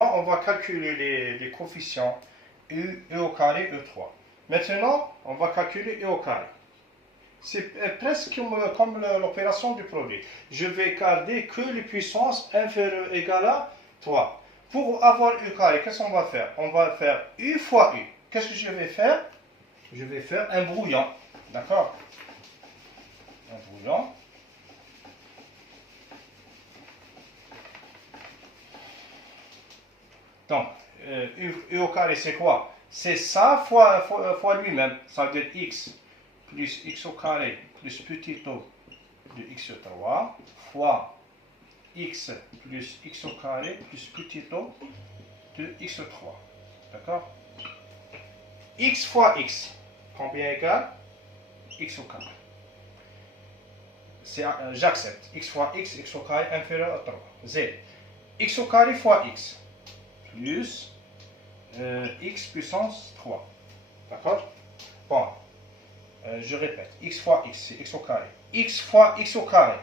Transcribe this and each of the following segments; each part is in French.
On va calculer les coefficients U au carré, E3. Maintenant, on va calculer U au carré. C'est presque comme l'opération du produit. Je vais garder que les puissances inférieures ou égales à 3. Pour avoir U carré, qu'est-ce qu'on va faire? On va faire U fois U. Qu'est-ce que je vais faire? Je vais faire un brouillon. D'accord? Un brouillon. Donc, U au carré, c'est quoi? C'est ça fois lui-même. Ça veut dire x plus x au carré plus petit o de x3 fois x plus x au carré plus petit o de x3. D'accord? X fois x, combien égale? X au carré. J'accepte. X fois x, x au carré inférieur à 3. Z. X au carré fois x plus x puissance 3. D'accord? Bon, je répète, x fois x, c'est x au carré. X fois x au carré,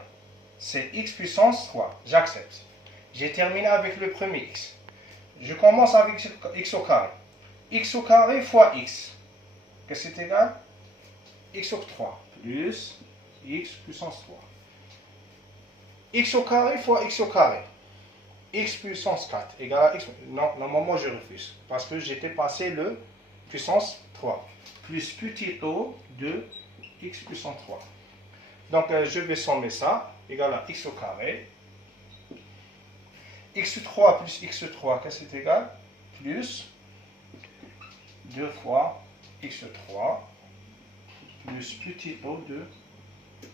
c'est x puissance 3. J'accepte. J'ai terminé avec le premier x. Je commence avec x au carré. X au carré fois x. Qu'est-ce que c'est égal? X au 3 plus x puissance 3. X au carré fois x au carré. X puissance 4 égale à x. Non, normalement je refuse. Parce que j'étais passé le puissance 3. Plus petit o de x puissance 3. Donc je vais sommer ça. Égal à x au carré. x3 plus x3, qu'est-ce que c'est égal? Plus 2 fois x3 plus petit o de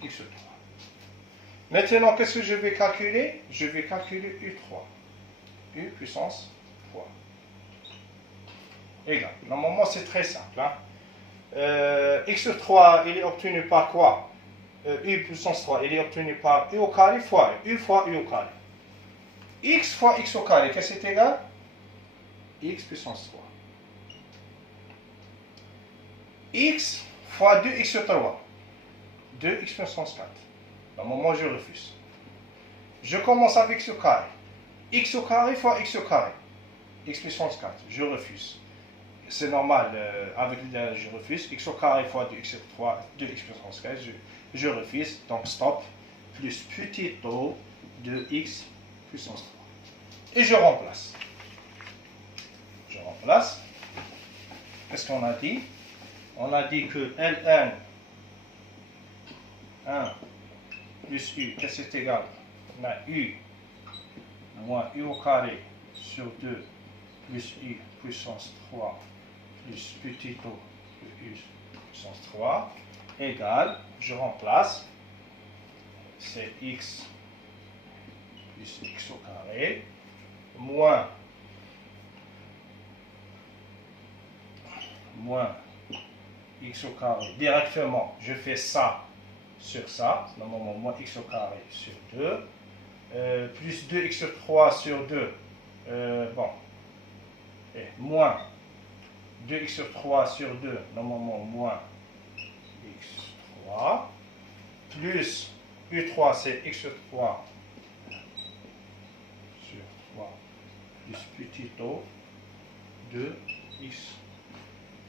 x3. Maintenant, qu'est-ce que je vais calculer? Je vais calculer U3. U puissance 3. Égal. Normalement, c'est très simple. Hein? X3, il est obtenu par quoi? U puissance 3, il est obtenu par U au carré fois U fois U au carré. X fois X au carré, qu'est-ce que c'est égal? X puissance 3. X fois 2x3. 2x puissance 4. Normalement, je refuse. Je commence avec x au carré. X au carré fois x au carré. X puissance 4. Je refuse. C'est normal, avec je refuse. X au carré fois 2x3, 2x puissance 4. Je refuse. Donc, stop. Plus petit o de x puissance 3. Et je remplace. Je remplace. Qu'est-ce qu'on a dit? On a dit que ln 1 plus u, qu'est-ce que c'est égal? On a u moins u au carré sur 2 plus u puissance 3 plus petit o de u puissance 3 égale, je remplace, c'est x plus x au carré moins x au carré. Directement, je fais ça sur ça, normalement moins x au carré sur 2, plus 2x3 sur 2, bon, et moins 2x3 sur 2, normalement moins x3, plus u3 c'est x3 sur 3, plus petit o de x.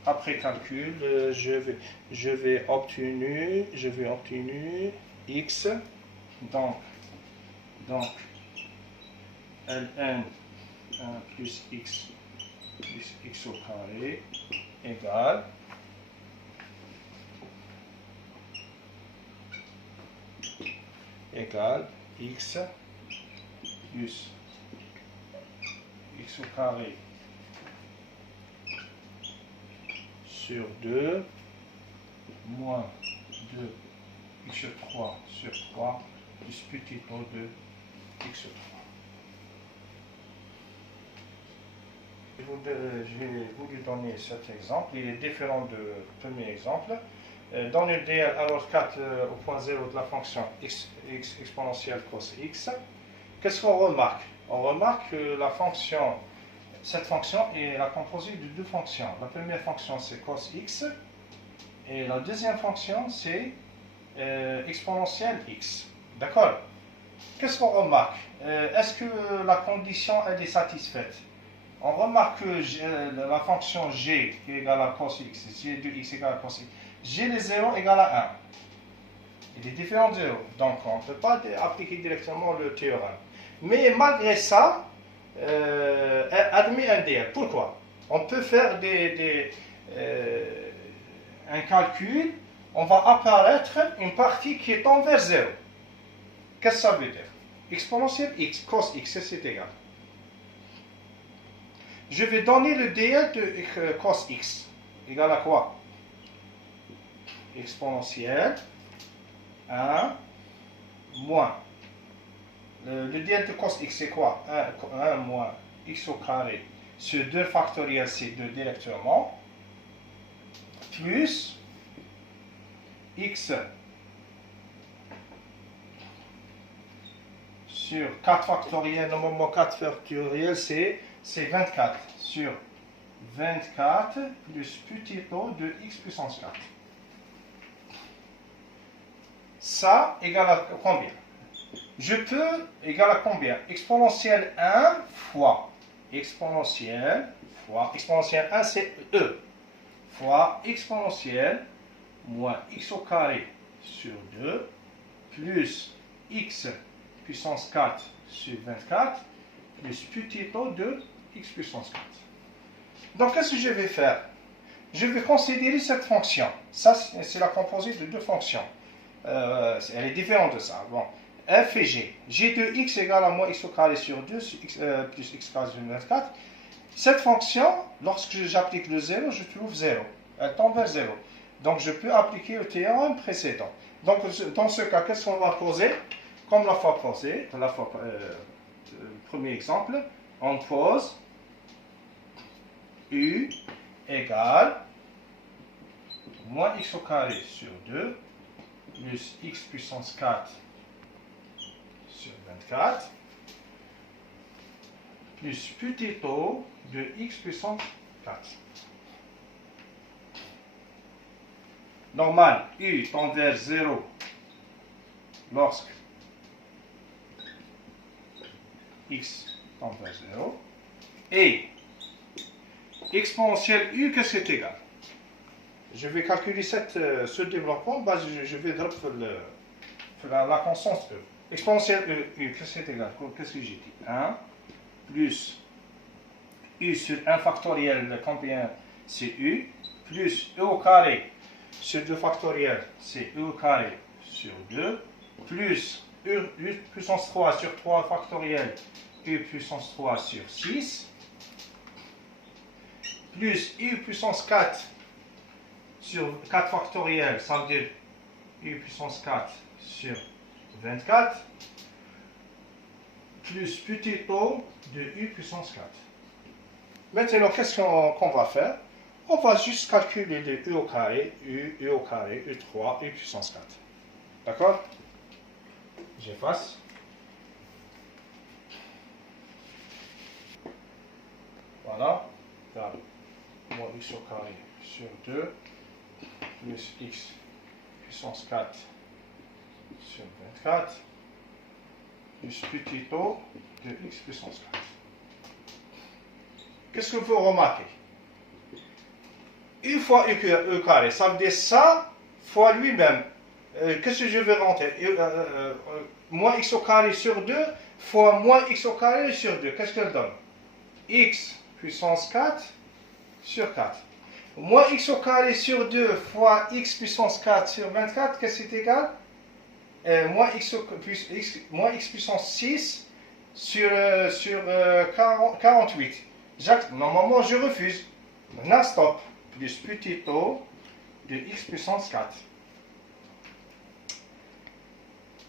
Après calcul, je vais obtenir x, donc ln 1 plus x au carré égale x plus x au carré sur 2 moins 2x3 sur 3 plus petit o de x3. J'ai voulu donner cet exemple, il est différent du premier exemple. Dans le DL, alors 4 au point 0 de la fonction x exponentielle cos x, qu'est-ce qu'on remarque? On remarque que cette fonction est la composée de deux fonctions. La première fonction c'est cos x et la deuxième fonction c'est exponentielle x. D'accord? Qu'est-ce qu'on remarque? Est-ce que la condition elle est satisfaite? on remarque que la fonction g qui est égale à cos x, g de x égale à cos x, g de 0 égale à 1. Il est différent de 0. Donc, on ne peut pas appliquer directement le théorème. Mais malgré ça, admet un DL. Pourquoi? On peut faire un calcul, on va apparaître une partie qui est envers 0. Qu'est-ce que ça veut dire? Exponentielle x, cos x, c'est égal. Je vais donner le DL de cos x, égal à quoi? Exponentielle 1 moins. Le DL de cos x, c'est quoi? 1 moins x au carré sur 2 factoriel, c'est 2 directement, plus x sur 4 factoriel, normalement 4 factoriel, c'est 24 sur 24 plus petit o de x puissance 4. Ça égale à combien? Je peux égal à combien? Exponentielle 1 fois exponentielle 1 c'est e, fois exponentielle moins x au carré sur 2 plus x puissance 4 sur 24 plus petit o de x puissance 4. Donc qu'est-ce que je vais faire? Je vais considérer cette fonction. Ça c'est la composée de deux fonctions. Elle est différente de ça. Bon. F et G. G de x égale à moins x au carré sur 2 plus x carré sur 24. Cette fonction, lorsque j'applique le 0, je trouve 0. Elle tombe vers 0. Donc je peux appliquer le théorème précédent. Donc dans ce cas, qu'est-ce qu'on va poser? Comme la fois passée, premier exemple, on pose U égale moins x au carré sur 2 plus x puissance 4 sur 24 plus petit o de x puissance 4. Normal, u tend vers 0 lorsque x tend vers 0 et exponentielle u que c'est égal. Je vais calculer ce développement, je vais faire la constante e. Exponentielle u, que c'est égal? Qu'est-ce que j'ai dit? 1 plus u sur 1 factoriel, combien? C'est u, plus e au carré sur 2 factoriel, c'est e au carré sur 2, plus u puissance 3 sur 3 factoriel, u puissance 3 sur 6, plus u puissance 4 sur 4 factoriel, ça veut dire u puissance 4 sur 24, plus petit o de u puissance 4. Maintenant, qu'est-ce qu'on va faire? On va juste calculer le u au carré, u au carré, u3, u puissance 4. D'accord? J'efface. Voilà. Moins x au carré sur 2 plus x puissance 4 sur 24 plus petit o de x puissance 4. Qu'est-ce que vous remarquez? U fois u carré, ça veut dire ça fois lui-même. Qu'est-ce que je vais rentrer? Moins x au carré sur 2 fois moins x au carré sur 2. Qu'est-ce qu'elle donne? X puissance 4 sur 4. Moins x au carré sur 2 fois x puissance 4 sur 24, qu'est-ce que c'est égal? Moins x puissance 6 sur 48. Normalement, je refuse. Maintenant, stop. Plus petit o de x puissance 4.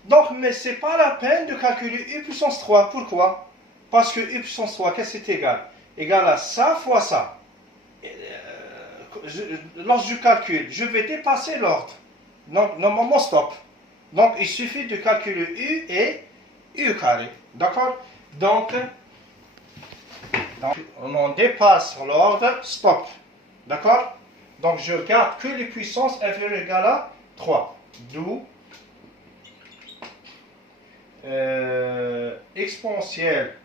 Donc, mais ce n'est pas la peine de calculer u puissance 3. Pourquoi? Parce que u puissance 3, qu'est-ce que c'est égal? Égal à ça fois ça. Lorsque je calcule, je vais dépasser l'ordre. Donc, normalement, stop. Donc, il suffit de calculer u et u carré. D'accord? Donc, on dépasse l'ordre, stop. D'accord? Donc, je garde que les puissances inférieures ou égales à 3. D'où exponentielle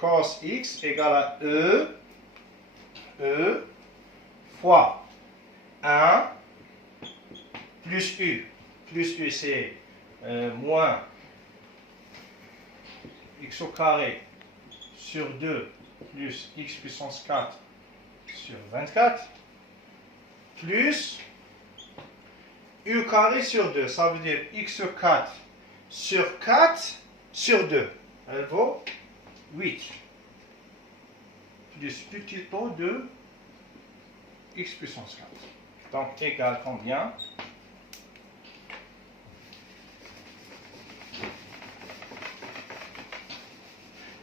cos x égale à E fois 1 plus U. Plus U, c'est moins x au carré sur 2 plus x puissance 4 sur 24 plus U carré sur 2. Ça veut dire x4 sur 4 sur 2. Elle vaut 8. Plus petit o de x puissance 4. Donc, égal combien?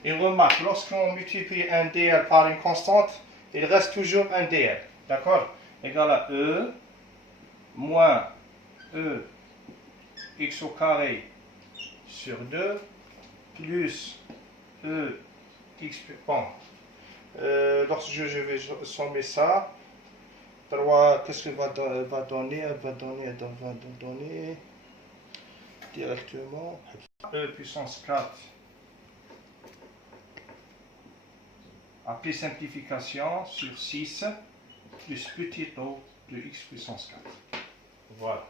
Et remarque, lorsqu'on multiplie un dl par une constante, il reste toujours un dl. D'accord? Égal à E moins E x au carré sur 2 plus E x. Bon. Lorsque je vais sommer ça, 3, qu'est-ce qu'elle va donner? Elle va donner directement E puissance 4 appelé simplification sur 6 plus petit o de x puissance 4. Voilà.